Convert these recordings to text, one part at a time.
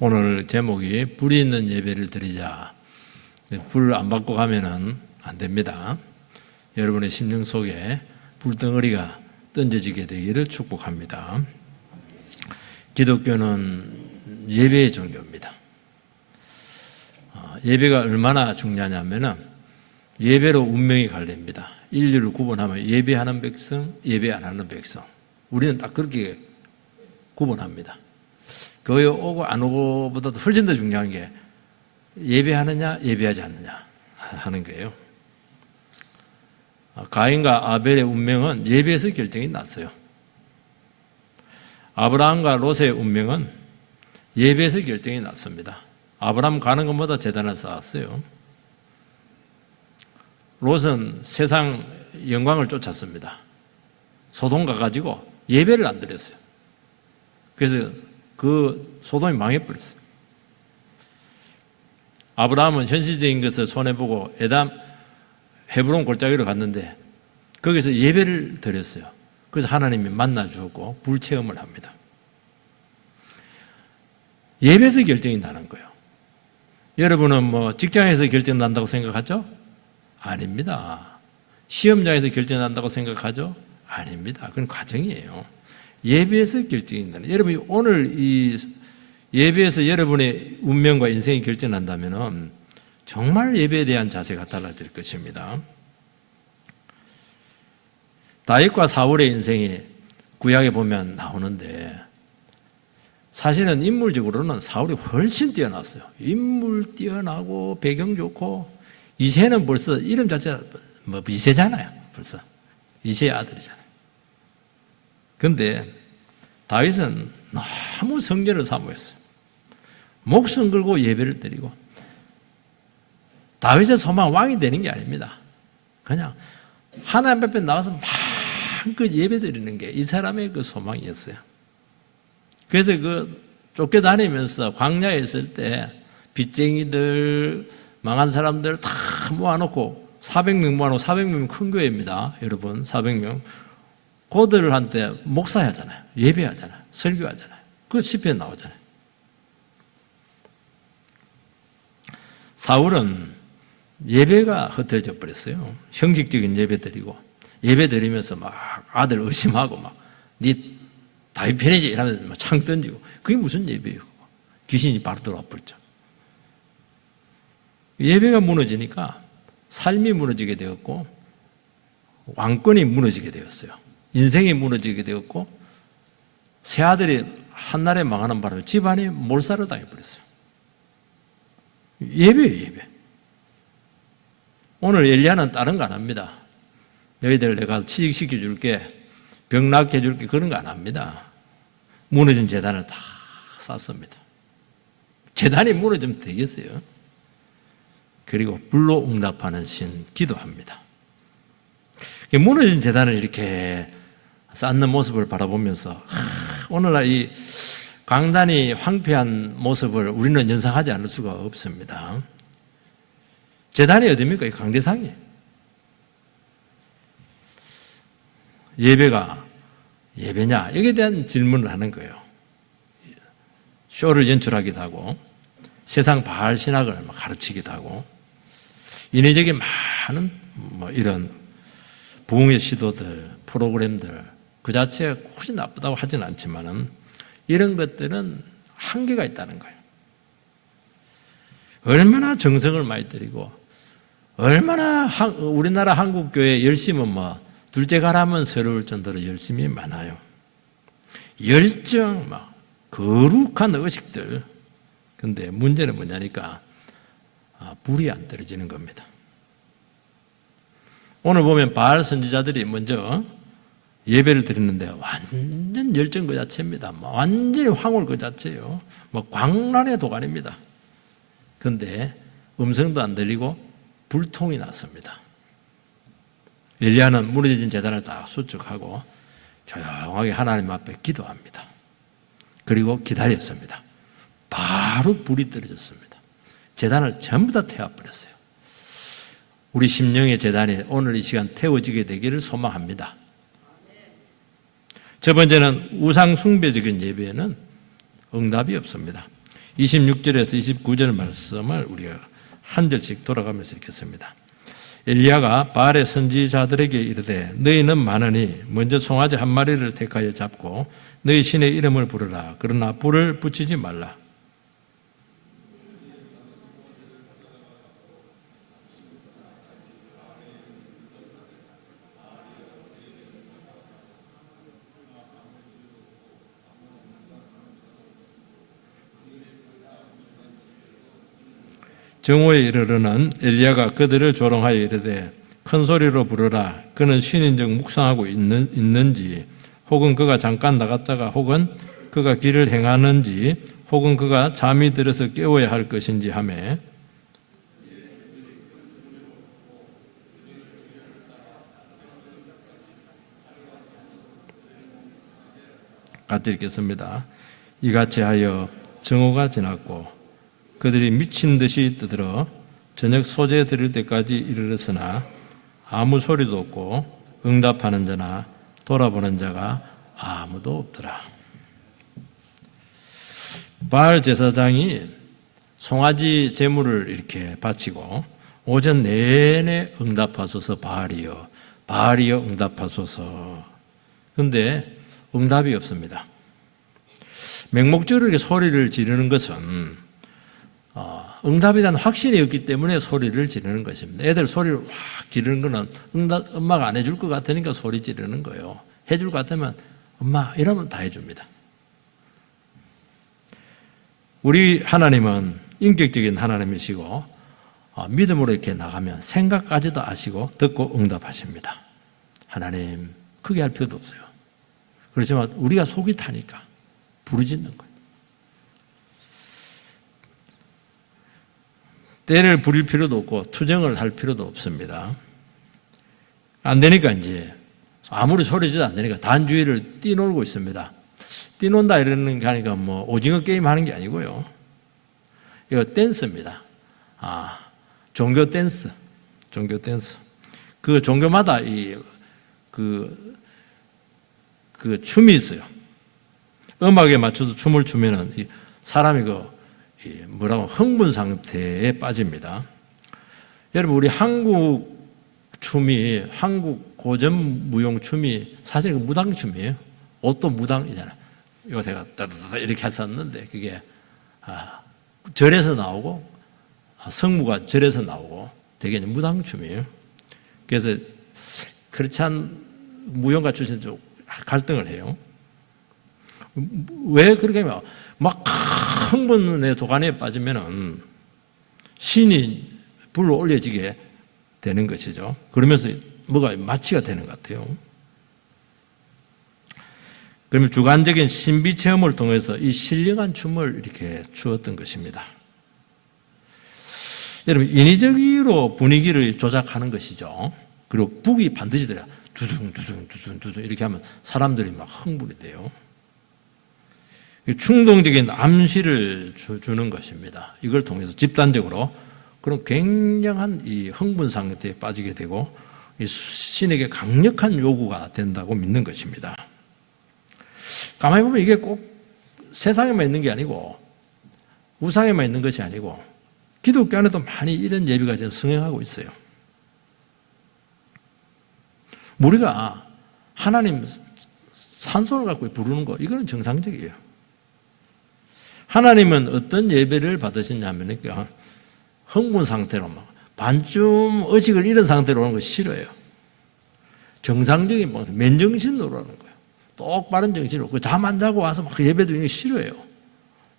오늘 제목이 불이 있는 예배를 드리자. 불 안 받고 가면은 안 됩니다. 여러분의 심령 속에 불덩어리가 던져지게 되기를 축복합니다. 기독교는 예배의 종교입니다. 예배가 얼마나 중요하냐면은 예배로 운명이 갈립니다. 인류를 구분하면 예배하는 백성, 예배 안 하는 백성. 우리는 딱 그렇게 구분합니다. 교회 오고 안 오고보다도 훨씬 더 중요한 게 예배하느냐, 예배하지 않느냐 하는 거예요. 가인과 아벨의 운명은 예배에서 결정이 났어요. 아브라함과 롯의 운명은 예배에서 결정이 났습니다. 아브라함 가는 것보다 제단을 쌓았어요. 롯은 세상 영광을 쫓았습니다. 소돔 가가지고 예배를 안 드렸어요. 그래서 그 소돔이 망해버렸어요. 아브라함은 현실적인 것을 손해보고 헤브론 골짜기로 갔는데 거기서 예배를 드렸어요. 그래서 하나님이 만나주었고 불체험을 합니다. 예배에서 결정이 나는 거예요. 여러분은 뭐 직장에서 결정 난다고 생각하죠? 아닙니다. 시험장에서 결정 난다고 생각하죠? 아닙니다. 그건 과정이에요. 예배에서 결정이 나는. 여러분이 오늘 이 예배에서 여러분의 운명과 인생이 결정난다면 정말 예배에 대한 자세가 달라질 것입니다. 다윗과 사울의 인생이 구약에 보면 나오는데 사실은 인물적으로는 사울이 훨씬 뛰어났어요. 인물 뛰어나고 배경 좋고 이새는 벌써 이름 자체가 뭐 이새잖아요. 벌써 이새의 아들이잖아요. 그런데 다윗은 너무 성전을 사모했어요. 목숨 걸고 예배를 드리고 다윗의 소망 왕이 되는 게 아닙니다. 그냥 하나님 앞에 나와서 마음껏 예배 드리는 게 이 사람의 그 소망이었어요. 그래서 그 쫓겨다니면서 광야에 있을 때 빚쟁이들 망한 사람들 다 모아놓고 400명 모아놓고 400명 큰 교회입니다. 여러분 400명 그들한테 목사하잖아요. 예배하잖아요. 설교하잖아요. 그 시편에 나오잖아요. 사울은 예배가 흩어져 버렸어요. 형식적인 예배 드리고 예배 드리면서 막 아들 의심하고 막 네 다윗 편이지 이러면서 막 창 던지고 그게 무슨 예배예요? 귀신이 바로 들어와 버렸죠. 예배가 무너지니까 삶이 무너지게 되었고 왕권이 무너지게 되었어요. 인생이 무너지게 되었고 새 아들이 한날에 망하는 바람에 집안이 몰살을 당해버렸어요. 예배예요, 예배. 오늘 엘리야는 다른 거 안 합니다. 너희들 내가 취직시켜 줄게, 병 낫게 해줄게 그런 거 안 합니다. 무너진 제단을 다 쌌습니다. 제단이 무너지면 되겠어요. 그리고 불로 응답하는 신 기도합니다. 무너진 제단을 이렇게 쌓는 모습을 바라보면서 오늘날 이 강단이 황폐한 모습을 우리는 연상하지 않을 수가 없습니다. 제단이 어디입니까? 이 강대상이에요. 예배가 예배냐? 여기에 대한 질문을 하는 거예요. 쇼를 연출하기도 하고 세상 바알 신학을 가르치기도 하고 인위적인 많은 이런 부흥의 시도들, 프로그램들 그 자체가 굳이 나쁘다고 하지는 않지만은 이런 것들은 한계가 있다는 거예요. 얼마나 정성을 많이 들이고 얼마나 우리나라 한국교회 열심은 둘째 가라면 서러울 정도로 열심이 많아요. 열정, 거룩한 의식들. 근데 문제는 뭐냐니까 불이 안 떨어지는 겁니다. 오늘 보면 바알 선지자들이 먼저 예배를 드리는데 완전 열정 그 자체입니다. 완전히 황홀 그 자체예요. 광란의 도가니입니다. 그런데 음성도 안 들리고 불통이 났습니다. 엘리야는 무너진 제단을 다 수축하고 조용하게 하나님 앞에 기도합니다. 그리고 기다렸습니다. 바로 불이 떨어졌습니다. 제단을 전부 다 태워버렸어요. 우리 심령의 제단이 오늘 이 시간 태워지게 되기를 소망합니다. 첫 번째는 우상 숭배적인 예배에는 응답이 없습니다. 26절에서 29절 말씀을 우리가 한 절씩 돌아가면서 읽겠습니다. 엘리야가 바알의 선지자들에게 이르되 너희는 많으니 먼저 송아지 한 마리를 택하여 잡고 너희 신의 이름을 부르라. 그러나 불을 붙이지 말라. 정오에 이르러는 엘리야가 그들을 조롱하여 이르되 큰 소리로 부르라. 그는 신인즉 묵상하고 있는지 혹은 그가 잠깐 나갔다가 혹은 그가 길을 행하는지 혹은 그가 잠이 들어서 깨워야 할 것인지 하며 같이 읽겠습니다. 이같이 하여 정오가 지났고 그들이 미친 듯이 떠들어 저녁 소재 드릴 때까지 이르렀으나 아무 소리도 없고 응답하는 자나 돌아보는 자가 아무도 없더라. 바알 제사장이 송아지 제물을 이렇게 바치고 오전 내내 응답하소서 바알이여, 바알이여 응답하소서. 그런데 응답이 없습니다. 맹목적으로 이렇게 소리를 지르는 것은 응답에 대한 확신이 없기 때문에 소리를 지르는 것입니다. 애들 소리를 확 지르는 거는 엄마가 안 해줄 것 같으니까 소리 지르는 거예요. 해줄 것 같으면 엄마 이러면 다 해줍니다. 우리 하나님은 인격적인 하나님이시고 믿음으로 이렇게 나가면 생각까지도 아시고 듣고 응답하십니다. 하나님 크게 할 필요도 없어요. 그렇지만 우리가 속이 타니까 부르짖는 거예요. 때를 부릴 필요도 없고 투정을 할 필요도 없습니다. 안 되니까 이제 아무리 소리지도 안 되니까 단주의를 뛰놀고 있습니다. 뛰논다 이러는 게 아니까 뭐 오징어 게임 하는 게 아니고요. 이거 댄스입니다. 종교 댄스. 종교 댄스. 그 종교마다 그 춤이 있어요. 음악에 맞춰서 춤을 추면은 사람이 흥분 상태에 빠집니다. 여러분, 우리 한국 춤이, 한국 고전 무용 춤이 사실 무당춤이에요. 옷도 무당이잖아요. 이거 제가 이렇게 했었는데, 그게, 절에서 나오고, 성무가 절에서 나오고, 되게 무당춤이에요. 그래서, 그렇지 않은 무용가 출신 좀 갈등을 해요. 왜 그렇게 하면, 막 흥분의 도가니에 빠지면은 신이 불로 올려지게 되는 것이죠. 그러면서 뭐가 마취가 되는 것 같아요. 그러면 주관적인 신비 체험을 통해서 이 신령한 춤을 이렇게 추었던 것입니다. 여러분, 인위적으로 분위기를 조작하는 것이죠. 그리고 북이 반드시 돼요. 두둥 이렇게 하면 사람들이 막 흥분이 돼요. 충동적인 암시를 주는 것입니다. 이걸 통해서 집단적으로 그런 굉장한 이 흥분 상태에 빠지게 되고 신에게 강력한 요구가 된다고 믿는 것입니다. 가만히 보면 이게 꼭 세상에만 있는 게 아니고 우상에만 있는 것이 아니고 기독교 안에도 많이 이런 예배가 지금 성행하고 있어요. 우리가 하나님 산소를 갖고 부르는 거 이거는 정상적이에요. 하나님은 어떤 예배를 받으시냐면 흥분 상태로 막 반쯤 의식을 잃은 상태로 오는 거 싫어요. 정상적인 맨정신으로 하는 거예요. 똑바른 정신으로. 잠 안 자고 와서 막 예배 드리는 게 싫어요.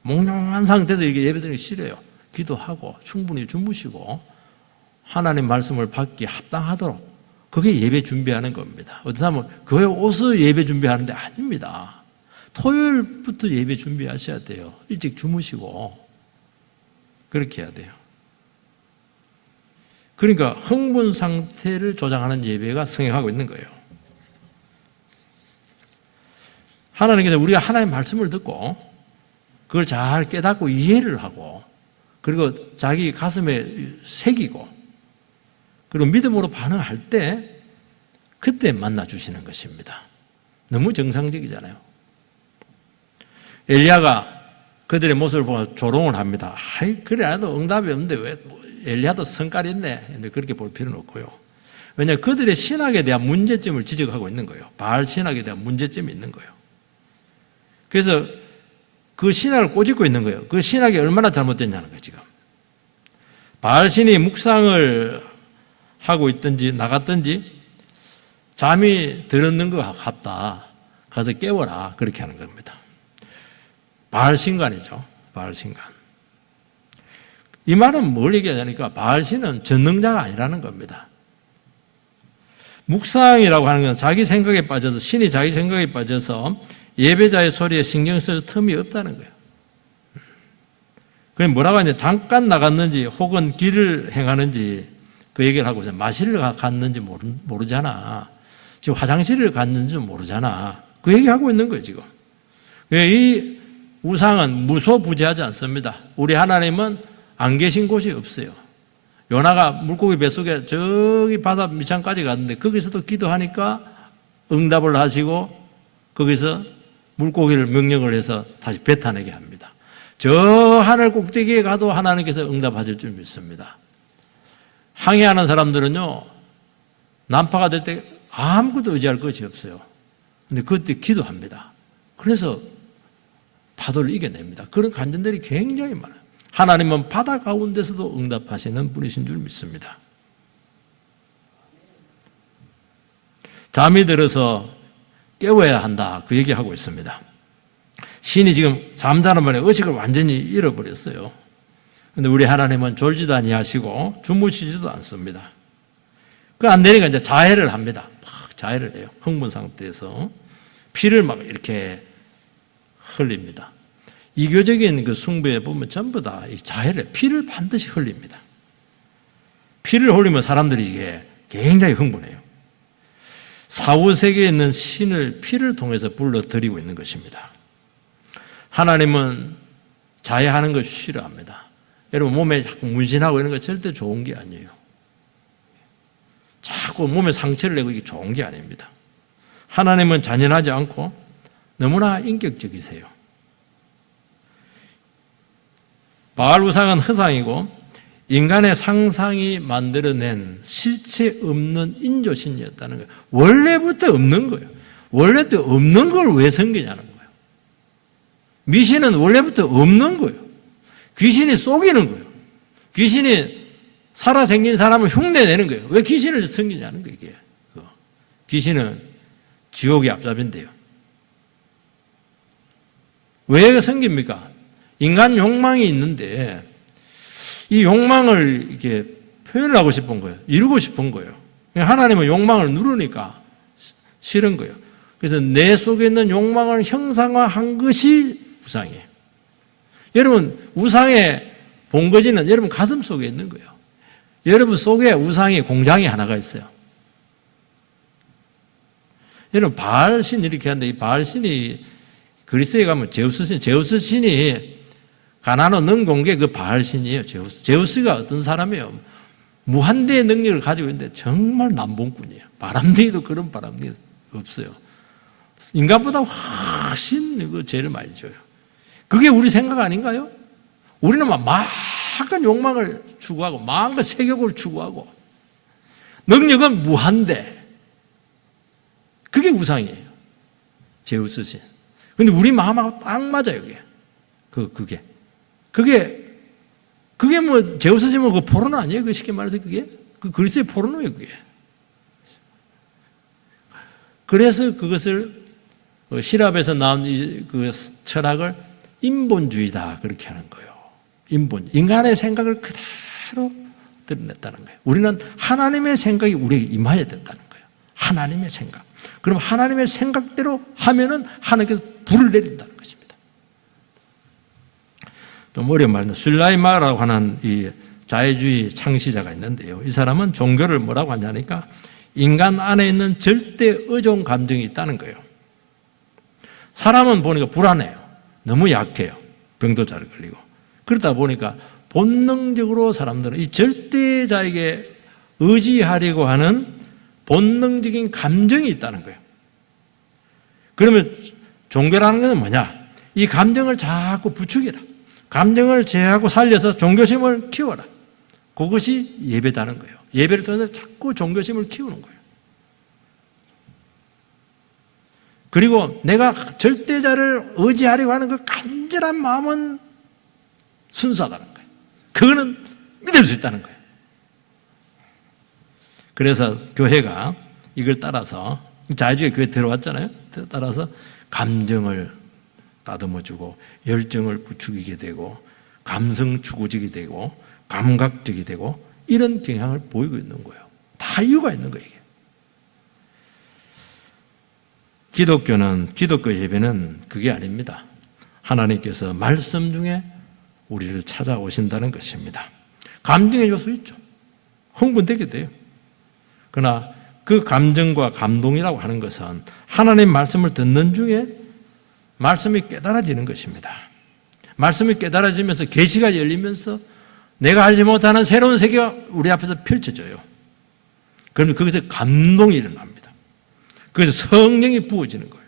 몽롱한 상태에서 이게 예배 드리는 게 싫어요. 기도하고 충분히 주무시고 하나님 말씀을 받기 합당하도록 그게 예배 준비하는 겁니다. 어떤 사람은 교회 오서 예배 준비하는데 아닙니다. 토요일부터 예배 준비하셔야 돼요. 일찍 주무시고 그렇게 해야 돼요. 그러니까 흥분 상태를 조장하는 예배가 성행하고 있는 거예요. 하나님께서 우리가 하나님의 말씀을 듣고 그걸 잘 깨닫고 이해를 하고 그리고 자기 가슴에 새기고 그리고 믿음으로 반응할 때 그때 만나주시는 것입니다. 너무 정상적이잖아요. 엘리야가 그들의 모습을 보고 조롱을 합니다. 아이, 그래 나도 응답이 없는데 왜 엘리야도 성깔 있네. 그렇게 볼 필요는 없고요. 왜냐하면 그들의 신학에 대한 문제점을 지적하고 있는 거예요. 바알 신학에 대한 문제점이 있는 거예요. 그래서 그 신학을 꼬집고 있는 거예요. 그 신학이 얼마나 잘못됐냐는 거예요, 지금. 바알 신이 묵상을 하고 있든지 나갔든지 잠이 들었는 것 같다. 가서 깨워라. 그렇게 하는 겁니다. 바알 신관이죠. 바알 신관. 이 말은 뭘 얘기하냐니까 바알 신은 전능자가 아니라는 겁니다. 묵상이라고 하는 건 자기 생각에 빠져서 신이 자기 생각에 빠져서 예배자의 소리에 신경 쓸 틈이 없다는 거예요. 그럼 뭐라고 하냐? 잠깐 나갔는지 혹은 길을 행하는지 그 얘기를 하고 있어요. 마실을 갔는지 모르잖아. 지금 화장실을 갔는지 모르잖아. 그 얘기하고 있는 거예요, 지금. 이 우상은 무소부재하지 않습니다. 우리 하나님은 안 계신 곳이 없어요. 요나가 물고기 뱃속에 저기 바다 밑창까지 갔는데 거기서도 기도하니까 응답을 하시고 거기서 물고기를 명령을 해서 다시 배 타내게 합니다. 저 하늘 꼭대기에 가도 하나님께서 응답하실 줄 믿습니다. 항해하는 사람들은요, 난파가 될 때 아무것도 의지할 것이 없어요. 근데 그때 기도합니다. 그래서 파도를 이겨냅니다. 그런 간증들이 굉장히 많아요. 하나님은 바다 가운데서도 응답하시는 분이신 줄 믿습니다. 잠이 들어서 깨워야 한다. 그 얘기하고 있습니다. 신이 지금 잠자는 만에 의식을 완전히 잃어버렸어요. 그런데 우리 하나님은 졸지도 아니하시고 주무시지도 않습니다. 그 안 되니까 이제 자해를 합니다. 막 자해를 해요. 흥분 상태에서 피를 막 이렇게 흘립니다. 이교적인 그 숭배에 보면 전부 다 이 자해를 피를 반드시 흘립니다. 피를 흘리면 사람들이 이게 굉장히 흥분해요. 사후 세계에 있는 신을 피를 통해서 불러들이고 있는 것입니다. 하나님은 자해하는 걸 싫어합니다. 여러분 몸에 자꾸 문신하고 이런 거 절대 좋은 게 아니에요. 자꾸 몸에 상처를 내고 이게 좋은 게 아닙니다. 하나님은 잔인하지 않고 너무나 인격적이세요. 바알 우상은 허상이고 인간의 상상이 만들어낸 실체 없는 인조신이었다는 거예요. 원래부터 없는 거예요. 원래부터 없는 걸 왜 섬기냐는 거예요. 미신은 원래부터 없는 거예요. 귀신이 속이는 거예요. 귀신이 살아생긴 사람을 흉내내는 거예요. 왜 귀신을 섬기냐는 거예요. 이게. 귀신은 지옥의 앞잡인데요. 왜 섬깁니까? 인간 욕망이 있는데 이 욕망을 이렇게 표현을 하고 싶은 거예요. 이루고 싶은 거예요. 하나님은 욕망을 누르니까 싫은 거예요. 그래서 내 속에 있는 욕망을 형상화한 것이 우상이에요. 여러분 우상의 본거지는 여러분 가슴 속에 있는 거예요. 여러분 속에 우상의 공장이 하나가 있어요. 여러분 바알신 이렇게 하는데 이 바알신이 그리스에 가면 제우스 신이 가나안 능공계 그 바알신이에요. 제우스가 어떤 사람이에요? 무한대의 능력을 가지고 있는데 정말 남봉꾼이에요. 바람둥이도 그런 바람둥이 없어요. 인간보다 훨씬 그 죄를 많이 져요. 그게 우리 생각 아닌가요? 우리는 마음껏 욕망을 추구하고 마음껏 세욕을 추구하고 능력은 무한대. 그게 우상이에요. 제우스 신. 근데 우리 마음하고 딱 맞아요, 그게. 그게 뭐, 제우스 신은 그 포르노 아니에요? 그 쉽게 말해서 그게? 그 그리스의 포르노예요, 그게. 그래서 그것을希腊에서 나온 그 철학을 인본주의다. 그렇게 하는 거예요. 인간의 생각을 그대로 드러냈다는 거예요. 우리는 하나님의 생각이 우리에게 임해야 된다는 거예요. 하나님의 생각. 그럼 하나님의 생각대로 하면은 하나님께서 불을 내린다는 것입니다. 좀 어려운 말인데 술라이마라고 하는 이 자유주의 창시자가 있는데요. 이 사람은 종교를 뭐라고 하냐니까 인간 안에 있는 절대 의존 감정이 있다는 거예요. 사람은 보니까 불안해요. 너무 약해요. 병도 잘 걸리고. 그러다 보니까 본능적으로 사람들은 이 절대자에게 의지하려고 하는 본능적인 감정이 있다는 거예요. 그러면 종교라는 것은 뭐냐? 이 감정을 자꾸 부추겨라. 감정을 제하고 살려서 종교심을 키워라. 그것이 예배다는 거예요. 예배를 통해서 자꾸 종교심을 키우는 거예요. 그리고 내가 절대자를 의지하려고 하는 그 간절한 마음은 순수하다는 거예요. 그거는 믿을 수 있다는 거예요. 그래서 교회가 이걸 따라서 자유주의 교회 들어왔잖아요. 따라서 감정을 다듬어주고 열정을 부추기게 되고 감성 추구적이 되고 감각적이 되고 이런 경향을 보이고 있는 거예요. 다 이유가 있는 거예요. 이게. 기독교 예배는 그게 아닙니다. 하나님께서 말씀 중에 우리를 찾아오신다는 것입니다. 감정의 요소 있죠. 흥분되게 돼요. 그러나 그 감정과 감동이라고 하는 것은 하나님 말씀을 듣는 중에 말씀이 깨달아지는 것입니다. 말씀이 깨달아지면서 계시가 열리면서 내가 알지 못하는 새로운 세계가 우리 앞에서 펼쳐져요. 그러면 거기서 감동이 일어납니다. 그래서 성령이 부어지는 거예요.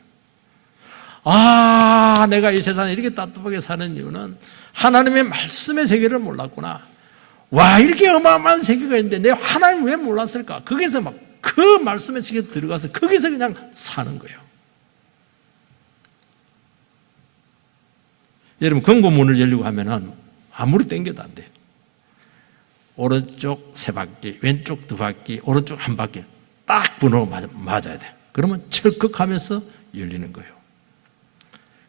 아, 내가 이 세상에 이렇게 따뜻하게 사는 이유는 하나님의 말씀의 세계를 몰랐구나. 와, 이렇게 어마어마한 세계가 있는데 내가 하나님 왜 몰랐을까? 거기서 막 그 말씀의 세계에 들어가서 거기서 그냥 사는 거예요. 여러분, 금고문을 열려고 하면은 아무리 땡겨도 안 돼요. 오른쪽 3바퀴, 왼쪽 2바퀴, 오른쪽 1바퀴 딱 번호로 맞아야 돼. 그러면 철컥하면서 열리는 거예요.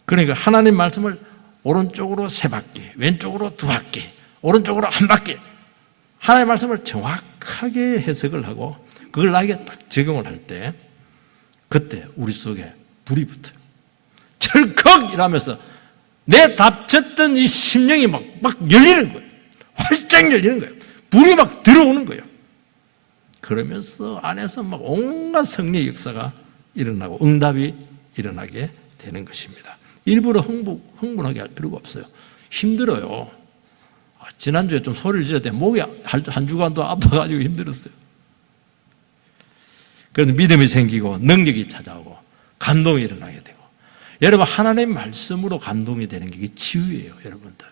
그러니까 하나님 말씀을 오른쪽으로 3바퀴, 왼쪽으로 2바퀴, 오른쪽으로 1바퀴 하나님의 말씀을 정확하게 해석을 하고 그걸 나에게 딱 적용을 할 때 그때 우리 속에 불이 붙어요. 철컥 이러면서 내 답쳤던 이 심령이 막 열리는 거예요. 활짝 열리는 거예요. 불이 막 들어오는 거예요. 그러면서 안에서 막 온갖 성리의 역사가 일어나고 응답이 일어나게 되는 것입니다. 일부러 흥분하게 할 필요가 없어요. 힘들어요. 지난주에 좀 소리를 질렀대. 목이 한 주간도 아파가지고 힘들었어요. 그래서 믿음이 생기고 능력이 찾아오고 감동이 일어나게 되고 여러분 하나님 말씀으로 감동이 되는 게 치유예요. 여러분들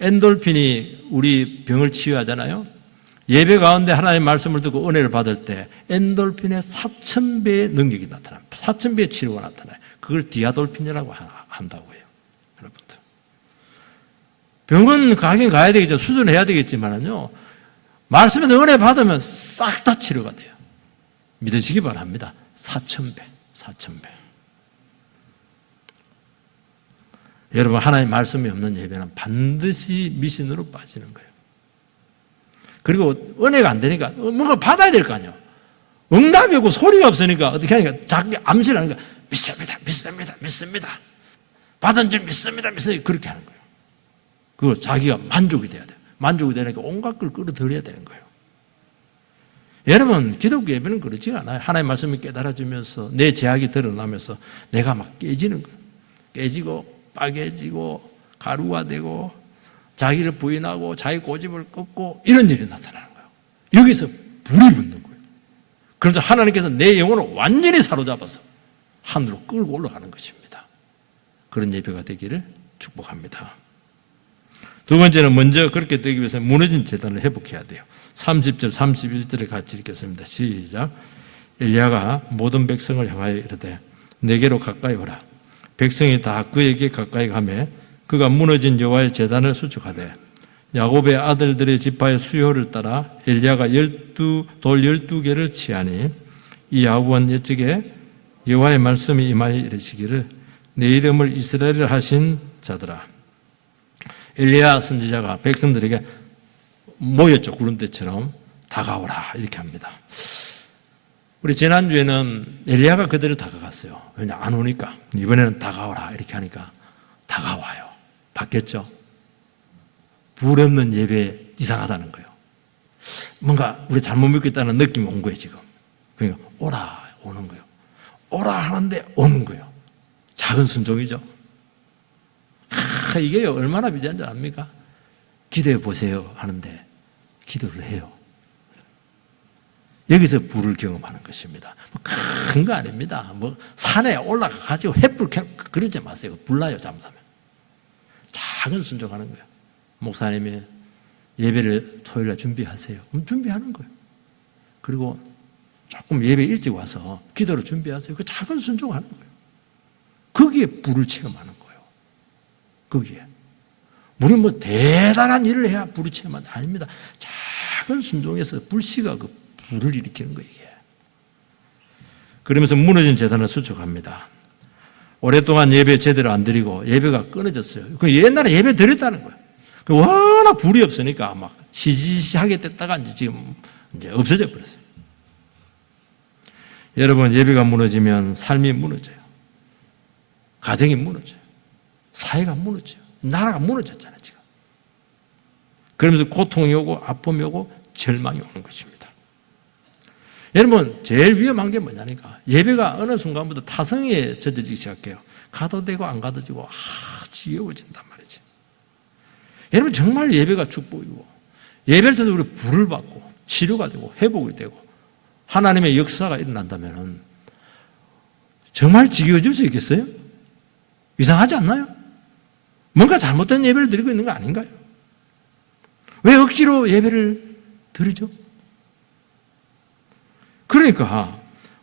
엔돌핀이 우리 병을 치유하잖아요. 예배 가운데 하나님의 말씀을 듣고 은혜를 받을 때 엔돌핀의 4,000배의 능력이 나타납니다. 4,000배의 치료가 나타나요. 그걸 디아돌핀이라고 한다고 해요. 여러분들 병은 가긴 가야 되겠죠. 수술해야 되겠지만요. 말씀에서 은혜 받으면 싹 다 치료가 돼요. 믿으시기 바랍니다. 4,000배. 여러분 하나님의 말씀이 없는 예배는 반드시 미신으로 빠지는 거예요. 그리고 은혜가 안 되니까 뭔가 받아야 될 거 아니에요. 응답이 없고 소리가 없으니까 어떻게 하니까 자기 암시를 하니까 믿습니다. 받은 줄 믿습니다. 그렇게 하는 거예요. 그거 자기가 만족이 돼야 돼요. 만족이 되니까 온갖 걸 끌어들여야 되는 거예요. 여러분 기독교 예배는 그렇지 않아요. 하나님의 말씀이 깨달아지면서 내 죄악이 드러나면서 내가 막 깨지는 거예요. 깨지고 빠개지고 가루가 되고 자기를 부인하고 자기 고집을 꺾고 이런 일이 나타나는 거예요. 여기서 불이 붙는 거예요. 그래서 하나님께서 내 영혼을 완전히 사로잡아서 하늘로 끌고 올라가는 것입니다. 그런 예배가 되기를 축복합니다. 두 번째는 먼저 그렇게 되기 위해서 무너진 제단을 회복해야 돼요. 30절 31절을 같이 읽겠습니다. 시작. 엘리야가 모든 백성을 향하여 이르되 내게로 가까이 오라. 백성이 다 그에게 가까이 가매 그가 무너진 여호와의 제단을 수축하되 야곱의 아들들의 지파의 수요를 따라 엘리야가 돌 12개를 치하니 이 야곱은 옛적에 여호와의 말씀이 임하여 이르시기를 내 이름을 이스라엘을 하신 자들아. 엘리야 선지자가 백성들에게 모였죠. 구름대처럼 다가오라 이렇게 합니다. 우리 지난주에는 엘리야가 그대로 다가갔어요. 왜냐 안 오니까. 이번에는 다가오라 이렇게 하니까 다가와요. 바뀌었죠. 불 없는 예배 이상하다는 거예요. 뭔가 우리 잘못 믿고 있다는 느낌이 온 거예요 지금. 그러니까 오라 오는 거예요. 오라 하는데 오는 거예요. 작은 순종이죠. 이게 얼마나 위대한 줄 압니까? 기도해 보세요 하는데 기도를 해요. 여기서 불을 경험하는 것입니다. 큰 거 아닙니다. 뭐 산에 올라가가지고 횃불 켜고 그러지 마세요. 불나요, 잘못하면. 작은 순종하는 거예요. 목사님이 예배를 토요일에 준비하세요. 그럼 준비하는 거예요. 그리고 조금 예배 일찍 와서 기도로 준비하세요. 그 작은 순종하는 거예요. 거기에 불을 체험하는 거예요. 거기에. 우리는 뭐 대단한 일을 해야 불을 체험하는 게 아닙니다. 작은 순종에서 불씨가 그 불을 일으키는 거예요, 이게. 그러면서 무너진 제단을 수축합니다. 오랫동안 예배 제대로 안 드리고 예배가 끊어졌어요. 그 옛날에 예배 드렸다는 거예요. 그 워낙 불이 없으니까 막 시시하게 됐다가 지금 이제 없어져 버렸어요. 여러분, 예배가 무너지면 삶이 무너져요. 가정이 무너져요. 사회가 무너져요. 나라가 무너졌잖아요, 지금. 그러면서 고통이 오고 아픔이 오고 절망이 오는 것입니다. 여러분, 제일 위험한 게 뭐냐니까 예배가 어느 순간부터 타성에 젖어지기 시작해요. 가도 되고 안 가도 되고 지겨워진단 말이지. 여러분, 정말 예배가 축복이고 예배를 통해서 우리 불을 받고 치료가 되고 회복이 되고 하나님의 역사가 일어난다면 정말 지겨워질 수 있겠어요? 이상하지 않나요? 뭔가 잘못된 예배를 드리고 있는 거 아닌가요? 왜 억지로 예배를 드리죠? 그러니까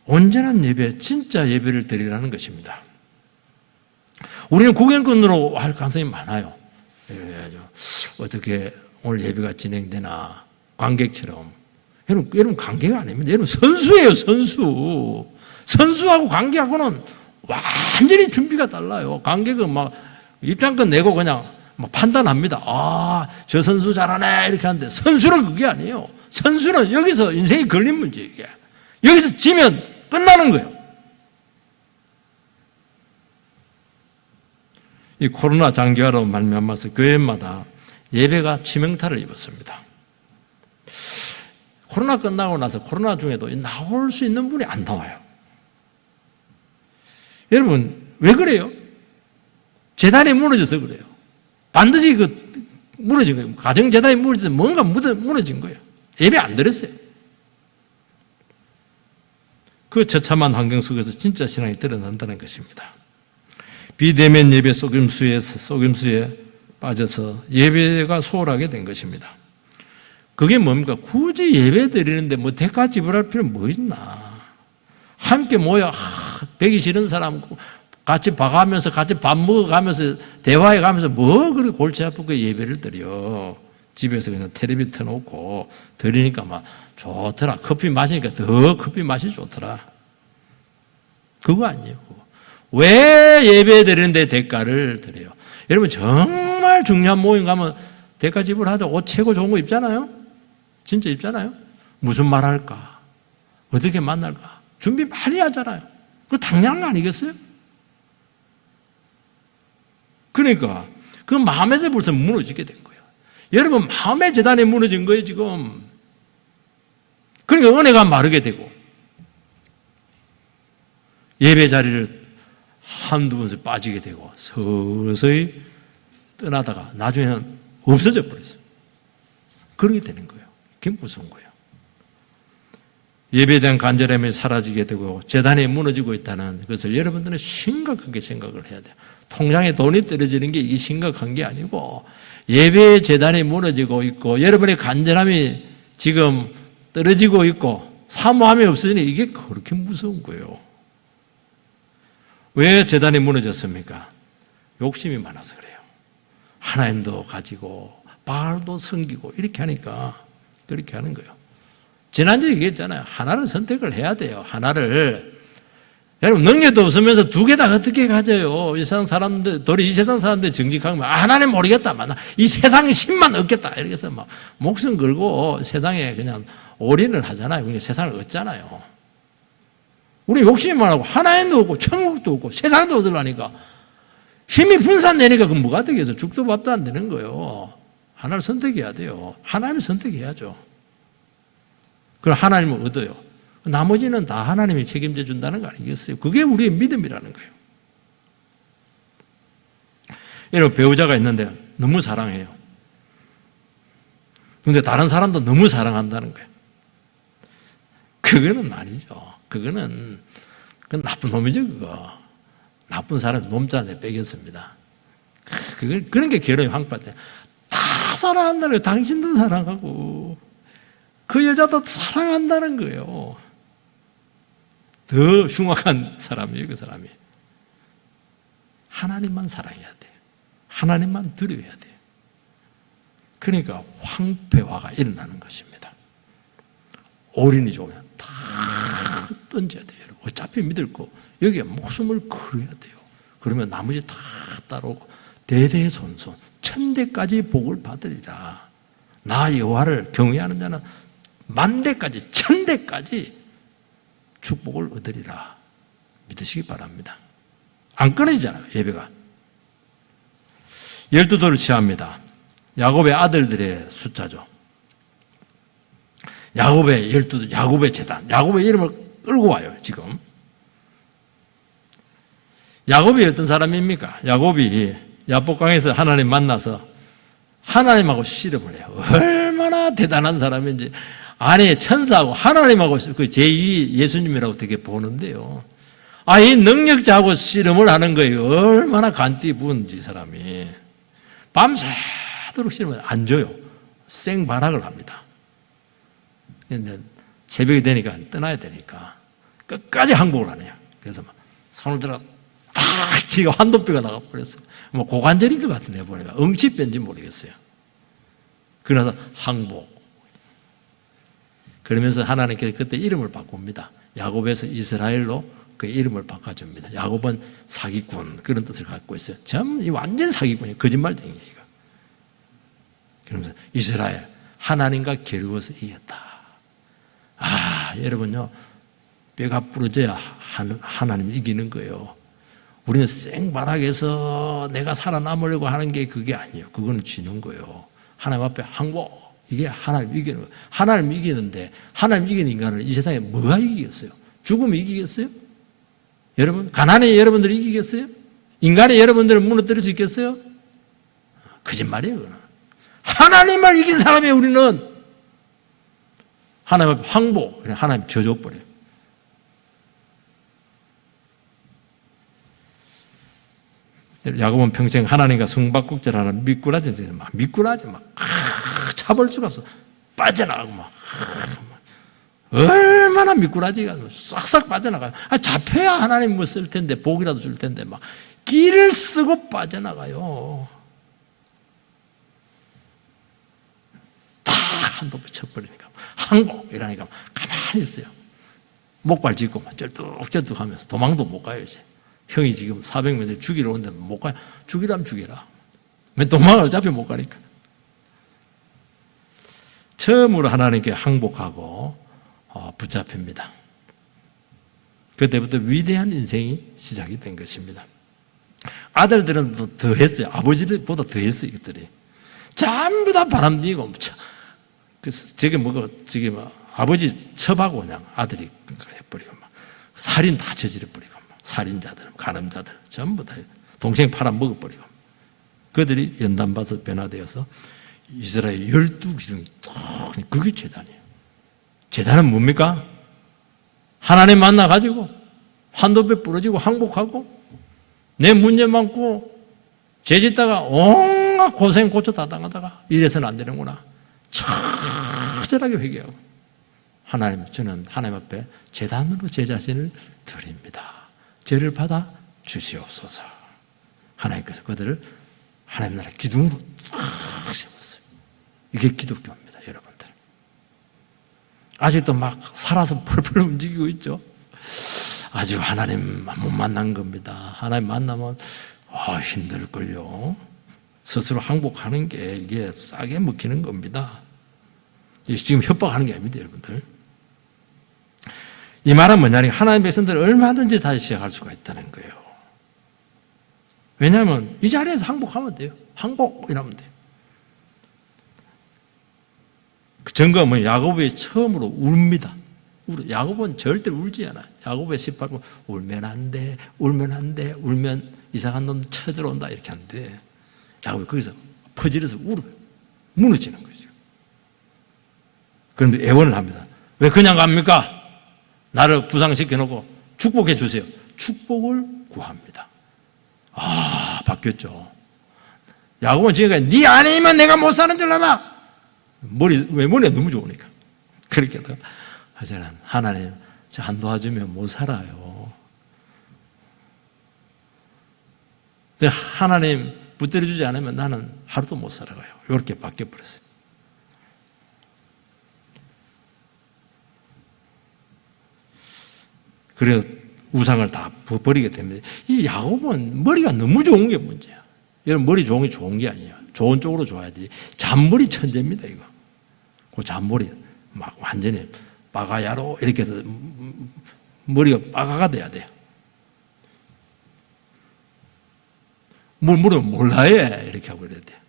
온전한 예배, 진짜 예배를 드리라는 것입니다. 우리는 구경꾼으로 할 가능성이 많아요. 어떻게 오늘 예배가 진행되나 관객처럼. 여러분 관계가 아닙니다. 여러분 선수예요, 선수. 선수하고 관계하고는 완전히 준비가 달라요. 관객은 막 입장권 내고 그냥 막 판단합니다. 아, 저 선수 잘하네 이렇게 하는데 선수는 그게 아니에요. 선수는 여기서 인생이 걸린 문제예요. 이게. 여기서 지면 끝나는 거예요. 이 코로나 장기화로 말미암아서 교회마다 예배가 치명타를 입었습니다. 코로나 끝나고 나서 코로나 중에도 나올 수 있는 분이 안 나와요. 여러분, 왜 그래요? 재단이 무너져서 그래요. 반드시 무너진 거예요. 가정재단이 무너져서 뭔가 무너진 거예요. 예배 안 드렸어요. 그 처참한 환경 속에서 진짜 신앙이 드러난다는 것입니다. 비대면 예배 속임수에 빠져서 예배가 소홀하게 된 것입니다. 그게 뭡니까? 굳이 예배 드리는데 뭐 대가 지불할 필요는 뭐 있나? 함께 모여 배기 싫은 사람 같이 봐가면서 같이 밥 먹어가면서 대화해 가면서 뭐 그렇게 골치 아프게 예배를 드려. 집에서 그냥 텔레비 켜놓고 드리니까 막 좋더라. 커피 마시니까 더 커피 맛이 좋더라. 그거 아니에요. 왜 예배 드리는데 대가를 드려요? 여러분, 정말 중요한 모임 가면 대가 지불하자. 옷 최고 좋은 거 입잖아요. 진짜 입잖아요. 무슨 말 할까? 어떻게 만날까? 준비 많이 하잖아요. 그거 당연한 거 아니겠어요? 그러니까 그 마음에서 벌써 무너지게 된 거예요. 여러분, 마음의 재단이 무너진 거예요, 지금. 그러니까 은혜가 마르게 되고 예배 자리를 한두 번씩 빠지게 되고 서서히 떠나다가 나중에는 없어져 버렸어요. 그렇게 되는 거예요. 그게 무서운 거예요. 예배에 대한 간절함이 사라지게 되고 재단이 무너지고 있다는 것을 여러분들은 심각하게 생각을 해야 돼요. 통장에 돈이 떨어지는 게 이게 심각한 게 아니고 예배의 재단이 무너지고 있고 여러분의 간절함이 지금 떨어지고 있고 사모함이 없으니 이게 그렇게 무서운 거예요. 왜 재단이 무너졌습니까? 욕심이 많아서 그래요. 하나님도 가지고 바알도 섬기고 이렇게 하니까 그렇게 하는 거예요. 지난주에 얘기했잖아요. 하나를 선택을 해야 돼요. 하나를. 여러분, 능력도 없으면서 두 개 다 어떻게 가져요? 이 세상 사람들, 도리 이 세상 사람들 정직하면 하나님 모르겠다. 이 세상의 힘만 얻겠다. 이렇게 해서 막 목숨 걸고 세상에 그냥 올인을 하잖아요. 그러니까 세상을 얻잖아요. 우리 욕심이 많고 하나님도 없고 천국도 없고 세상도 얻으려니까 힘이 분산되니까 그건 뭐가 되겠어요? 죽도 밥도 안 되는 거예요. 하나를 선택해야 돼요. 하나님을 선택해야죠. 그럼 하나님을 얻어요. 나머지는 다 하나님이 책임져 준다는 거 아니겠어요? 그게 우리의 믿음이라는 거예요. 여러분, 배우자가 있는데 너무 사랑해요. 그런데 다른 사람도 너무 사랑한다는 거예요. 그거는 아니죠. 그건 나쁜 놈이죠, 그거. 나쁜 사람 놈자한테 뺏겼습니다. 그런 게 결혼의 황파대. 다 사랑한다는 거예요. 당신도 사랑하고 그 여자도 사랑한다는 거예요. 더 흉악한 사람이에요, 그 사람이. 하나님만 사랑해야 돼요. 하나님만 두려워야 돼요. 그러니까 황폐화가 일어나는 것입니다. 올인이 좋으면 다 던져야 돼요. 여러분. 어차피 믿을 거 여기에 목숨을 걸어야 돼요. 그러면 나머지 다 따라오고 대대손손 천대까지 복을 받으리라. 나 여호와를 경외하는 자는 만대까지 천대까지 축복을 얻으리라. 믿으시기 바랍니다. 안 끊어지잖아요, 예배가. 12도를 취합니다. 야곱의 아들들의 숫자죠. 야곱의 12도, 야곱의 제단, 야곱의 이름을 끌고 와요, 지금. 야곱이 어떤 사람입니까? 야곱이 야복강에서 하나님 만나서 하나님하고 씨름을 해요. 얼마나 대단한 사람인지. 아니, 천사하고 하나님하고 그 제2 예수님이라고 되게 보는데요. 이 능력자하고 씨름을 하는 거예요. 얼마나 간띠 부은지, 이 사람이. 밤새도록 씨름을 안 줘요. 생발악을 합니다. 근데 새벽이 되니까 떠나야 되니까 끝까지 항복을 하네요. 그래서 막 손을 들어 탁 치고 한도뼈가 나가버렸어요. 뭐 고관절인 것 같은데 보니까 응치뼈인지 모르겠어요. 그래서 항복. 그러면서 하나님께서 그때 이름을 바꿉니다. 야곱에서 이스라엘로 그 이름을 바꿔줍니다. 야곱은 사기꾼 그런 뜻을 갖고 있어요. 이 완전 사기꾼이에요. 거짓말쟁이에요. 그러면서 이스라엘 하나님과 겨루어서 이겼다. 여러분요, 뼈가 부러져야 하나님 이기는 거예요. 우리는 생바닥에서 내가 살아남으려고 하는 게 그게 아니에요. 그거는 지는 거예요. 하나님 앞에 항복. 이게 하나님 이기는 거예요. 하나님 이기는데 하나님 이기는 인간을 이 세상에 뭐가 이기겠어요? 죽음이 이기겠어요? 여러분, 가난이 여러분들이 이기겠어요? 인간이 여러분들을 무너뜨릴 수 있겠어요? 거짓말이에요, 그거는. 하나님을 이긴 사람이에요, 우리는. 하나님 앞에 항복, 하나님 져줘버려요. 야곱은 평생 하나님과 숨바꼭질하는 미꾸라지에서 미꾸라지 차볼 수가 없어. 빠져나가고 얼마나 미꾸라지가 싹싹 빠져나가요. 잡혀야 하나님 뭐 쓸 텐데, 복이라도 줄 텐데, 길을 쓰고 빠져나가요. 다 한도 붙여버리니까. 항복 이러니까 가만히 있어요. 목발 짚고 쩔뚝쩔뚝 하면서 도망도 못 가요, 이제. 형이 지금 400m 죽이러 오는데 못 가요. 죽이라면 죽여라. 왜 도망을 어차피 못 가니까. 처음으로 하나님께 항복하고 붙잡힙니다. 그때부터 위대한 인생이 시작이 된 것입니다. 아들들은 더 했어요. 아버지들보다 더 했어요, 이것들이. 전부 다 바람둥이고. 그래서 저게 아버지 첩하고 그냥 아들이 해버리고 살인 다 저질러버리고 살인자들, 간음자들 전부 다 동생 팔아먹어버리고 그들이 연단받아서 변화되어서 이스라엘 12기둥이 딱 그게 제단이에요. 제단은 뭡니까? 하나님 만나가지고 한도배 부러지고 항복하고 내 문제 많고 죄짓다가 온갖 고생 고초 다 당하다가 이래서는 안 되는구나. 처절하게 회개하고 저는 하나님 앞에 제단으로 제 자신을 드립니다. 죄를 받아 주시옵소서. 하나님께서 그들을 하나님 나라 기둥으로 딱 세웠어요. 이게 기독교입니다, 여러분들. 아직도 살아서 펄펄 움직이고 있죠. 아직 하나님 못 만난 겁니다. 하나님 만나면 힘들걸요. 스스로 항복하는 게 이게 싸게 먹히는 겁니다. 지금 협박하는 게 아닙니다, 여러분들. 이 말은 뭐냐면 하나님의 백성들은 얼마든지 다시 시작할 수가 있다는 거예요. 왜냐하면 이 자리에서 항복하면 돼요. 항복 이러면 돼요. 그 증거는 야곱이 처음으로 웁니다. 야곱은 절대 울지 않아요. 야곱의 18번 울면 안 돼, 울면 안 돼, 울면 이상한 놈 쳐들어온다 이렇게 하는데 야곱이 거기서 퍼지려서 울어요. 무너지는 거죠. 그런데 애원을 합니다. 왜 그냥 갑니까? 나를 부상시켜 놓고 축복해 주세요. 축복을 구합니다. 아, 바뀌었죠. 야곱은 지금까지 네 아니면 내가 못 사는 줄 알아. 머리가 너무 좋으니까. 그렇게 하잖아. 하나님, 저 안 도와주면 못 살아요. 근데 하나님 붙들어주지 않으면 나는 하루도 못 살아가요. 이렇게 바뀌어버렸어요. 그래서 우상을 다 버리게 됩니다. 이 야곱은 머리가 너무 좋은 게 문제야. 여러분, 머리 좋은 게 좋은 게 아니에요. 좋은 쪽으로 좋아야지. 잔머리 천재입니다, 이거. 그 잔머리 막 완전히 빠가야로 이렇게 해서 머리가 빠가가 돼야 돼요. 물으면 몰라 해. 이렇게 하고 그래야 돼요.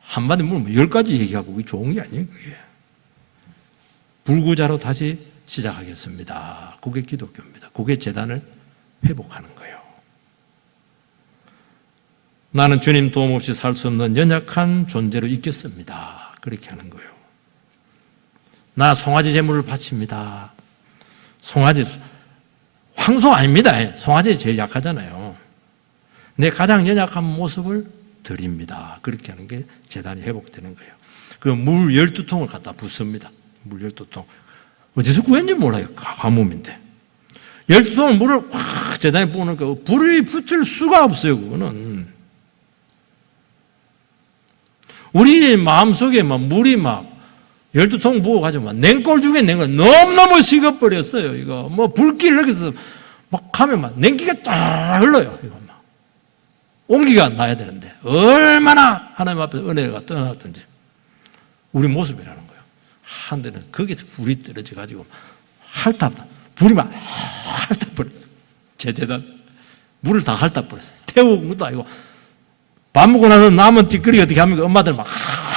한마디 물으면 10가지 얘기하고 그게 좋은 게 아니에요, 그게. 불구자로 다시 시작하겠습니다. 그게 기독교입니다. 그게 재단을 회복하는 거예요. 나는 주님 도움 없이 살 수 없는 연약한 존재로 있겠습니다. 그렇게 하는 거예요. 나 송아지 제물을 바칩니다. 송아지, 황소 아닙니다. 송아지 제일 약하잖아요. 내 가장 연약한 모습을 드립니다. 그렇게 하는 게 재단이 회복되는 거예요. 그 물 12통을 갖다 붓습니다. 물 12통. 어디서 구했는지 몰라요. 가뭄인데. 12통을 물을 확 재단에 부으니까 불이 붙을 수가 없어요. 그거는. 우리 마음속에 막 물이 막 12통 부어가지고 막 냉골 중에 냉골 너무너무 식어버렸어요. 이거 뭐 불길 여기서 막 가면 막 냉기가 딱 흘러요. 이거 막. 온기가 나야 되는데 얼마나 하나님 앞에서 은혜가 떠났던지. 우리 모습이라는 거예요. 한 데는 거기서 불이 떨어져가지고 불이 막 핥아버렸어요. 제 재단 물을 다 핥아버렸어요. 태우는 것도 아니고 밥 먹고 나서 남은 찌꺼기 어떻게 합니까? 엄마들 막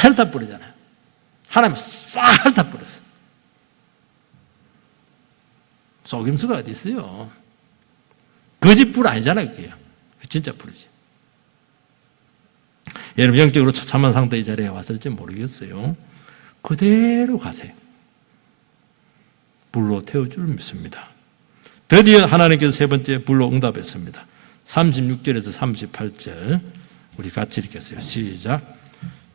핥아버리잖아요. 하나님 싹 핥아버렸어요. 속임수가 어디 있어요? 거짓 불 아니잖아요. 그게 진짜 불이지. 여러분, 영적으로 처참한 상태 이 자리에 왔을지 모르겠어요. 그대로 가세요. 불로 태울 줄 믿습니다. 드디어 하나님께서 세 번째 불로 응답했습니다. 36절에서 38절 우리 같이 읽겠어요. 시작.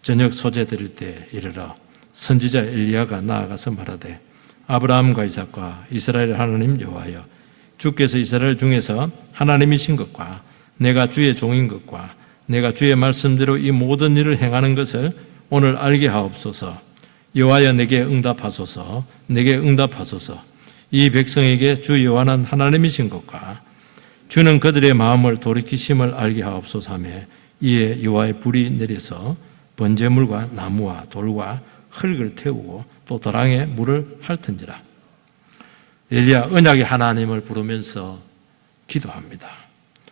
저녁 소재 드릴 때 이르러 선지자 엘리야가 나아가서 말하되 아브라함과 이삭과 이스라엘 하나님 여호와여, 주께서 이스라엘 중에서 하나님이신 것과 내가 주의 종인 것과 내가 주의 말씀대로 이 모든 일을 행하는 것을 오늘 알게 하옵소서. 여호와여, 내게 응답하소서. 내게 응답하소서. 이 백성에게 주 여호와는 하나님이신 것과 주는 그들의 마음을 돌이키심을 알게 하옵소서 하며 이에 여호와의 불이 내려서 번제물과 나무와 돌과 흙을 태우고 또 도랑에 물을 핥은지라. 엘리야 언약의 하나님을 부르면서 기도합니다.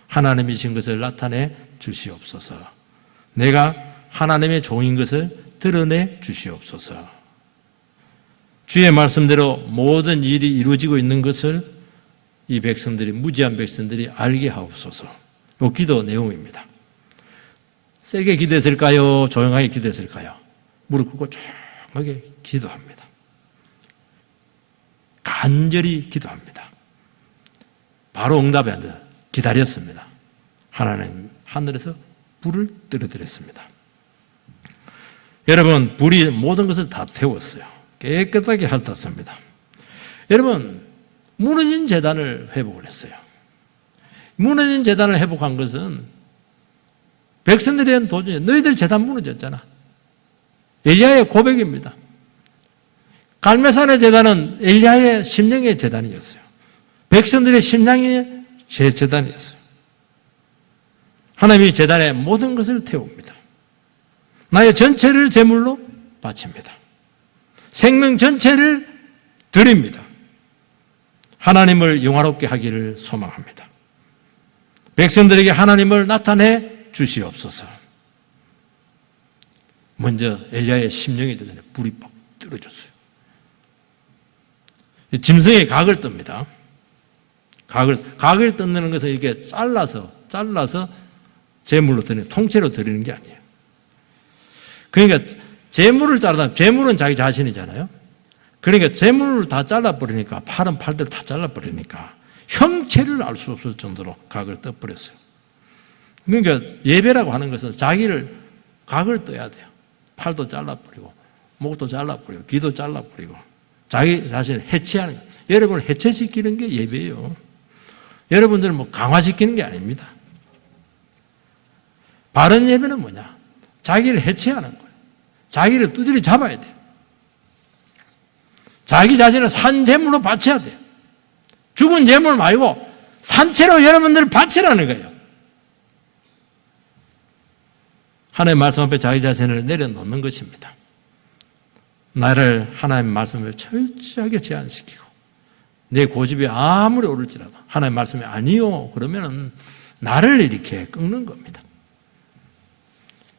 하나님이신 것을 나타내 주시옵소서. 내가 하나님의 종인 것을 드러내 주시옵소서. 주의 말씀대로 모든 일이 이루어지고 있는 것을 이 백성들이, 무지한 백성들이 알게 하옵소서. 이 기도 내용입니다. 세게 기도했을까요? 조용하게 기도했을까요? 무릎 꿇고 조용하게 기도합니다. 간절히 기도합니다. 바로 응답이 안 돼요. 기다렸습니다. 하나님 하늘에서 불을 떨어뜨렸습니다. 여러분, 불이 모든 것을 다 태웠어요. 깨끗하게 핥았습니다. 여러분, 무너진 제단을 회복을 했어요. 무너진 제단을 회복한 것은 백성들에 도전이, 너희들 제단 무너졌잖아. 엘리야의 고백입니다. 갈멜산의 제단은 엘리야의 심령의 제단이었어요. 백성들의 심령의 제단이었어요. 하나님이 제단에 모든 것을 태웁니다. 나의 전체를 제물로 바칩니다. 생명 전체를 드립니다. 하나님을 영화롭게 하기를 소망합니다. 백성들에게 하나님을 나타내 주시옵소서. 먼저 엘리야의 심령이 전에 불이 막 떨어졌어요. 짐승의 각을 뜹니다. 각을 뜯는 것은 이렇게 잘라서 제물로 드리는, 통째로 드리는 게 아니에요. 그러니까 제물을 자르다, 제물은 자기 자신이잖아요. 그러니까 재물을 다 잘라버리니까, 팔은 팔대로 다 잘라버리니까 형체를 알 수 없을 정도로 각을 떠버렸어요. 그러니까 예배라고 하는 것은 자기를 각을 떠야 돼요. 팔도 잘라버리고 목도 잘라버리고 귀도 잘라버리고 자기 자신을 해체하는 거예요. 여러분을 해체시키는 게 예배예요. 여러분들은 뭐 강화시키는 게 아닙니다. 바른 예배는 뭐냐? 자기를 해체하는 거예요. 자기를 두드려 잡아야 돼요. 자기 자신을 산 제물로 바쳐야 돼요. 죽은 제물 말고 산채로 여러분들을 바치라는 거예요. 하나님의 말씀 앞에 자기 자신을 내려놓는 것입니다. 나를 하나님의 말씀을 철저하게 제한시키고 내 고집이 아무리 오를지라도 하나님의 말씀이 아니요 그러면 나를 이렇게 꺾는 겁니다.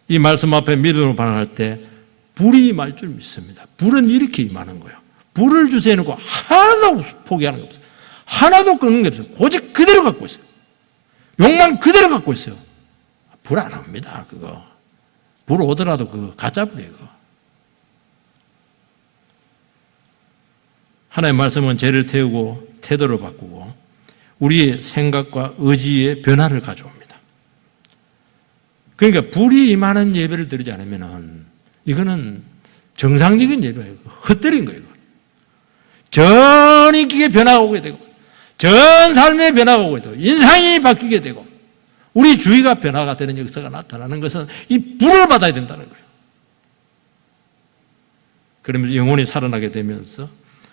이 말씀 앞에 믿음으로 반응할 때 불이 임할 줄 믿습니다. 불은 이렇게 임하는 거예요. 불을 주세요 해놓고 하나도 포기하는 게 없어요. 하나도 꺾는 게 없어요. 고집 그대로 갖고 있어요. 욕망 그대로 갖고 있어요. 불 안 합니다. 그거 불 오더라도 그거 가짜 불이에요. 그거. 하나님의 말씀은 죄를 태우고 태도를 바꾸고 우리의 생각과 의지의 변화를 가져옵니다. 그러니까 불이 임하는 예배를 드리지 않으면 이거는 정상적인 예배예요. 헛되린 거예요. 전 인격의 변화가 오게 되고 전 삶의 변화가 오게 되고 인상이 바뀌게 되고 우리 주의가 변화가 되는 역사가 나타나는 것은 이 불을 받아야 된다는 거예요. 그러면서 영혼이 살아나게 되면서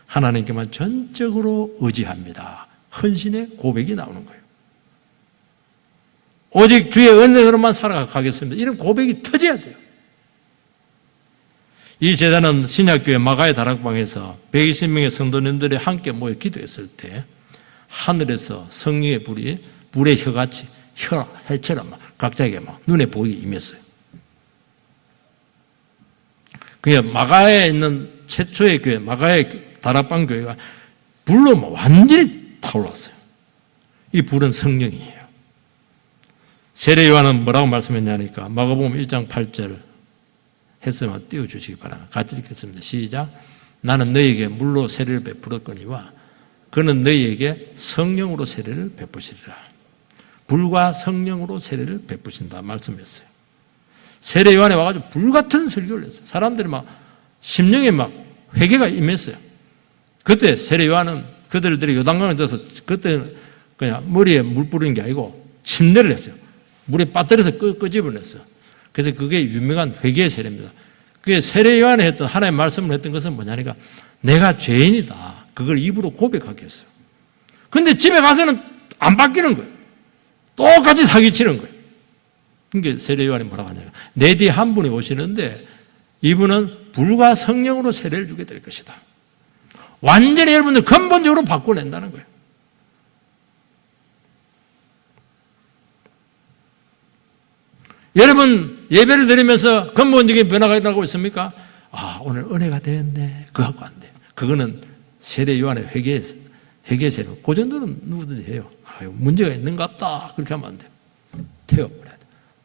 하나님께만 전적으로 의지합니다. 헌신의 고백이 나오는 거예요. 오직 주의 은혜로만 살아가겠습니다. 이런 고백이 터져야 돼요. 이 제자는 신약교회 마가의 다락방에서 120명의 성도님들이 함께 모여 기도했을 때 하늘에서 성령의 불이 불의 혀같이 혈처럼 각자에게 막 눈에 보이게 임했어요. 그게 마가에 있는 최초의 교회, 마가의 다락방 교회가 불로 완전히 타올랐어요. 이 불은 성령이에요. 세례 요한은 뭐라고 말씀했냐니까 마가복음 1장 8절 했으면 띄워주시기 바랍니다. 같이 읽겠습니다. 시작. 나는 너희에게 물로 세례를 베풀었거니와 그는 너희에게 성령으로 세례를 베푸시리라. 불과 성령으로 세례를 베푸신다 말씀했어요. 세례 요한에 와가지고 불같은 설교를 했어요. 사람들이 막 심령에 막 회개가 임했어요. 그때 세례 요한은 그들이 요단강에 들어서 그때 그냥 머리에 물 뿌리는 게 아니고 침례를 했어요. 물에 빠뜨려서 끄집어냈어요. 그래서 그게 유명한 회개의 세례입니다. 그게 세례 요한이 했던 하나님의 말씀을 했던 것은 뭐냐니까 내가 죄인이다. 그걸 입으로 고백하게 했어요. 근데 집에 가서는 안 바뀌는 거예요. 똑같이 사기치는 거예요. 그러니까 세례 요한이 뭐라고 하냐면 내 뒤에 한 분이 오시는데 이분은 불과 성령으로 세례를 주게 될 것이다. 완전히 여러분들 근본적으로 바꿔낸다는 거예요. 여러분 예배를 드리면서 근본적인 변화가 일어나고 있습니까? 아 오늘 은혜가 되었네. 그거 갖고 안 돼요. 그거는 세례 요한의 회개 세례. 그 정도는 누구든지 해요. 아유, 문제가 있는 것 같다. 그렇게 하면 안 돼요. 태워버려야 돼.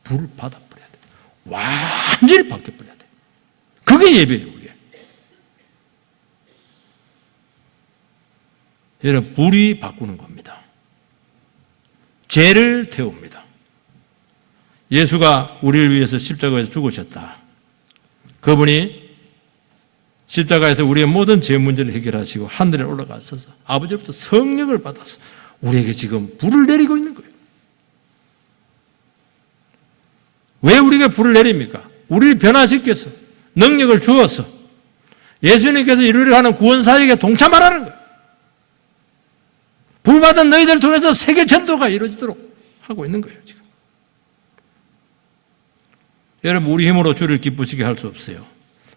불을 받아버려야 돼. 완전히 바뀌어버려야 돼. 그게 예배예요. 그게. 여러분 불이 바꾸는 겁니다. 죄를 태웁니다. 예수가 우리를 위해서 십자가에서 죽으셨다. 그분이 십자가에서 우리의 모든 죄 문제를 해결하시고 하늘에 올라가셔서 아버지로부터 성령을 받아서 우리에게 지금 불을 내리고 있는 거예요. 왜 우리에게 불을 내립니까? 우리를 변화시켜서 능력을 주어서 예수님께서 이루려 하는 구원사역에 동참하라는 거예요. 불받은 너희들을 통해서 세계 전도가 이루어지도록 하고 있는 거예요. 지금. 여러분 우리 힘으로 주를 기쁘시게 할 수 없어요.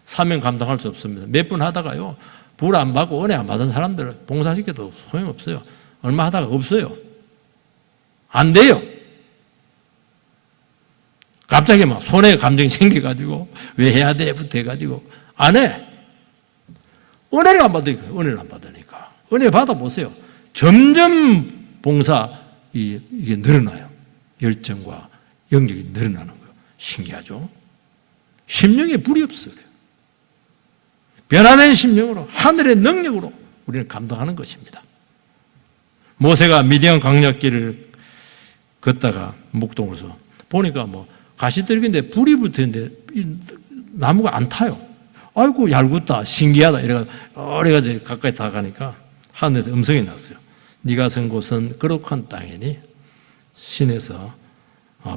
사명 감당할 수 없습니다. 몇 번 하다가요. 불 안 받고 은혜 안 받은 사람들을 봉사시켜도 소용없어요. 얼마 하다가 없어요. 안 돼요. 갑자기 막 손에 감정이 생겨가지고 왜 해야 돼? 부터 해가지고 안 해. 은혜를 안 받으니까. 은혜를 안 받으니까. 은혜 받아보세요. 점점 봉사 이게 늘어나요. 열정과 영역이 늘어나는 거예요. 신기하죠? 심령에 불이 없어요. 변화된 심령으로 하늘의 능력으로 우리는 감당하는 것입니다. 모세가 미디안 광야길을 걷다가 목동으로서 보니까 뭐 가시떨기인데 불이 붙었는데 나무가 안 타요. 아이고 얄궂다 신기하다 이래가지고 가까이 다가가니까 하늘에서 음성이 났어요. 네가 선 곳은 거룩한 땅이니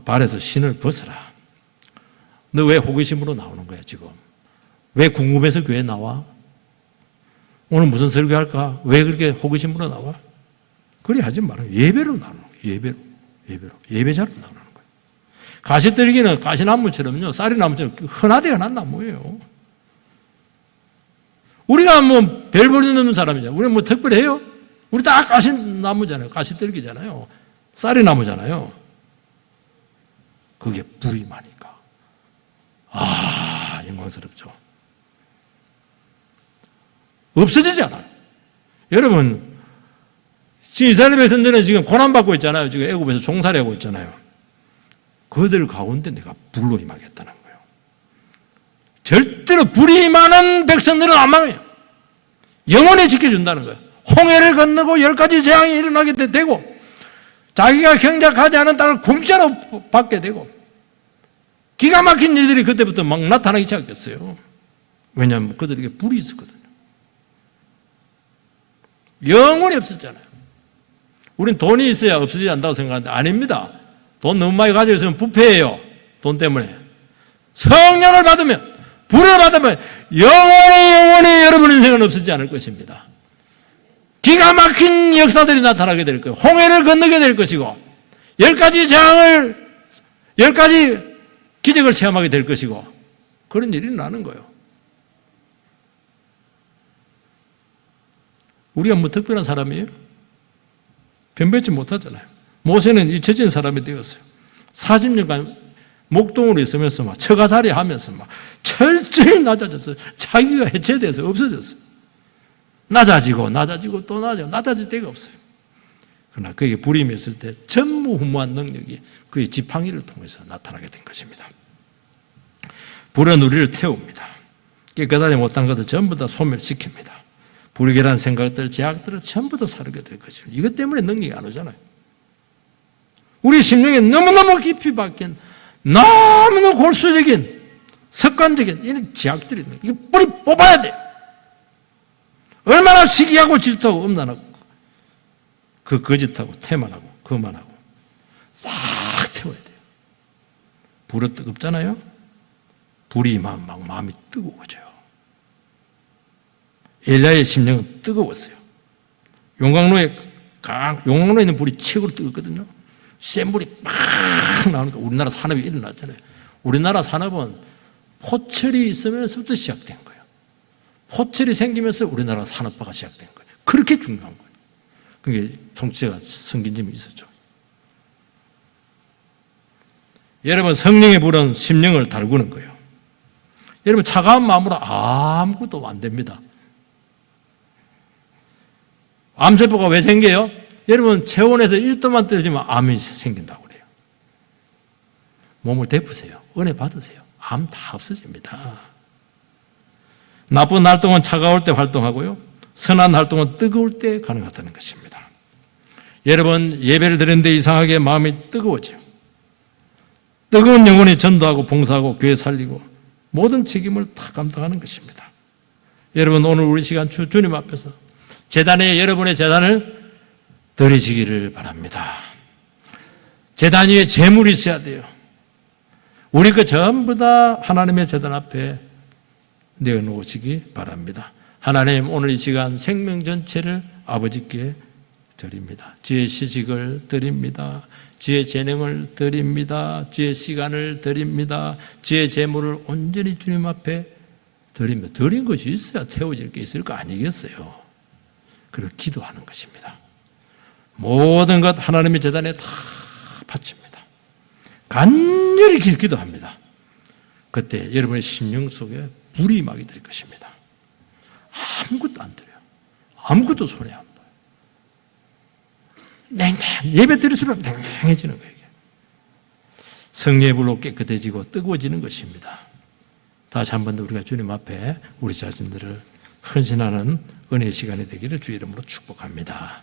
발에서 신을 벗어라. 너 왜 호기심으로 나오는 거야 지금? 왜 궁금해서 교회 나와? 오늘 무슨 설교할까? 왜 그렇게 호기심으로 나와? 그리 하지 말아요. 예배로 나오는 거예요. 예배자로 나오는 거예요. 가시떨기는 가시나무처럼요, 쌀이나무처럼 흔하디흔한 나무예요. 우리가 뭐 별 볼 일 없는 사람이잖아요. 우리는 뭐 특별해요? 우리 다 가시나무잖아요. 가시떨기잖아요. 쌀이나무잖아요. 그게 불이 많으니까 영광스럽죠. 없어지지 않아요. 여러분, 지금 이스라엘 백성들은 지금 고난받고 있잖아요. 지금 애굽에서 종살이하고 있잖아요. 그들 가운데 내가 불로 임하겠다는 거예요. 절대로 불이 임하는 백성들은 안 망해요. 영원히 지켜준다는 거예요. 홍해를 건너고 10가지 재앙이 일어나게 되고 자기가 경작하지 않은 땅을 공짜로 받게 되고 기가 막힌 일들이 그때부터 막 나타나기 시작했어요. 왜냐하면 그들에게 불이 있었거든요. 영원히 없었잖아요. 우린 돈이 있어야 없어지지 않다고 생각하는데 아닙니다. 돈 너무 많이 가지고 있으면 부패해요. 돈 때문에. 성령을 받으면, 불을 받으면 영원히 여러분 인생은 없어지지 않을 것입니다. 기가 막힌 역사들이 나타나게 될 거예요. 홍해를 건너게 될 것이고 10가지 재앙을 10가지 기적을 체험하게 될 것이고 그런 일이 나는 거예요. 우리가 뭐 특별한 사람이에요? 변변치 못하잖아요. 모세는 잊혀진 사람이 되었어요. 40년간 목동으로 있으면서 막 처가살이 하면서 막 철저히 낮아졌어요. 자기가 해체돼서 없어졌어요. 낮아지고 또 낮아질 데가 없어요. 그러나 그에게 불이 임했을 때 전무후무한 능력이 그의 지팡이를 통해서 나타나게 된 것입니다. 불은 우리를 태웁니다. 깨끗하지 못한 것을 전부 다 소멸시킵니다. 불결한 생각들, 제약들을 전부 다 사르게 될 것입니다. 이것 때문에 능력이 안 오잖아요. 우리 심령에 너무너무 깊이 박힌 너무너무 골수적인 습관적인 이런 제약들이 있는 거예요. 뿌리 뽑아야 돼요. 얼마나 시기하고 질투하고 음란하고 그 거짓하고 태만하고 거만하고 싹 태워야 돼요. 불은 뜨겁잖아요. 불이 막 마음이 뜨거워져요. 엘리야의 심령은 뜨거웠어요. 용광로에 있는 불이 최고로 뜨겁거든요. 센 불이 팍 나오니까 우리나라 산업이 일어났잖아요. 우리나라 산업은 포철이 있으면서부터 시작된 거예요. 포철이 생기면서 우리나라 산업화가 시작된 거예요. 그렇게 중요한 거예요. 그게 통치자가 섬긴 점이 있었죠. 여러분, 성령의 불은 심령을 달구는 거예요. 여러분, 차가운 마음으로 아무것도 안 됩니다. 암세포가 왜 생겨요? 여러분, 체온에서 1도만 떨어지면 암이 생긴다고 그래요. 몸을 데푸세요. 은혜 받으세요. 암 다 없어집니다. 나쁜 활동은 차가울 때 활동하고요. 선한 활동은 뜨거울 때 가능하다는 것입니다. 여러분, 예배를 드리는데 이상하게 마음이 뜨거워져요. 뜨거운 영혼이 전도하고 봉사하고 교회 살리고 모든 책임을 다 감당하는 것입니다. 여러분, 오늘 우리 시간 주님 앞에서 제단에 여러분의 제단을 드리시기를 바랍니다. 제단 위에 재물이 있어야 돼요. 우리 그 전부 다 하나님의 제단 앞에 내어놓으시기 바랍니다. 하나님, 오늘 이 시간 생명 전체를 아버지께 드립니다. 주의 시식을 드립니다. 주의 재능을 드립니다. 주의 시간을 드립니다. 주의 재물을 온전히 주님 앞에 드립니다. 드린 것이 있어야 태워질 게 있을 거 아니겠어요? 그리고 기도하는 것입니다. 모든 것 하나님의 제단에 다 바칩니다. 간절히 기도합니다. 그때 여러분의 심령 속에 불이 임하게 될 것입니다. 아무것도 안 드려요. 아무것도 손에 안 봐요. 예배 드릴수록 냉랭해지는 거예요. 성령의 불로 깨끗해지고 뜨거워지는 것입니다. 다시 한 번 더 우리가 주님 앞에 우리 자신들을 헌신하는 은혜의 시간이 되기를 주 이름으로 축복합니다.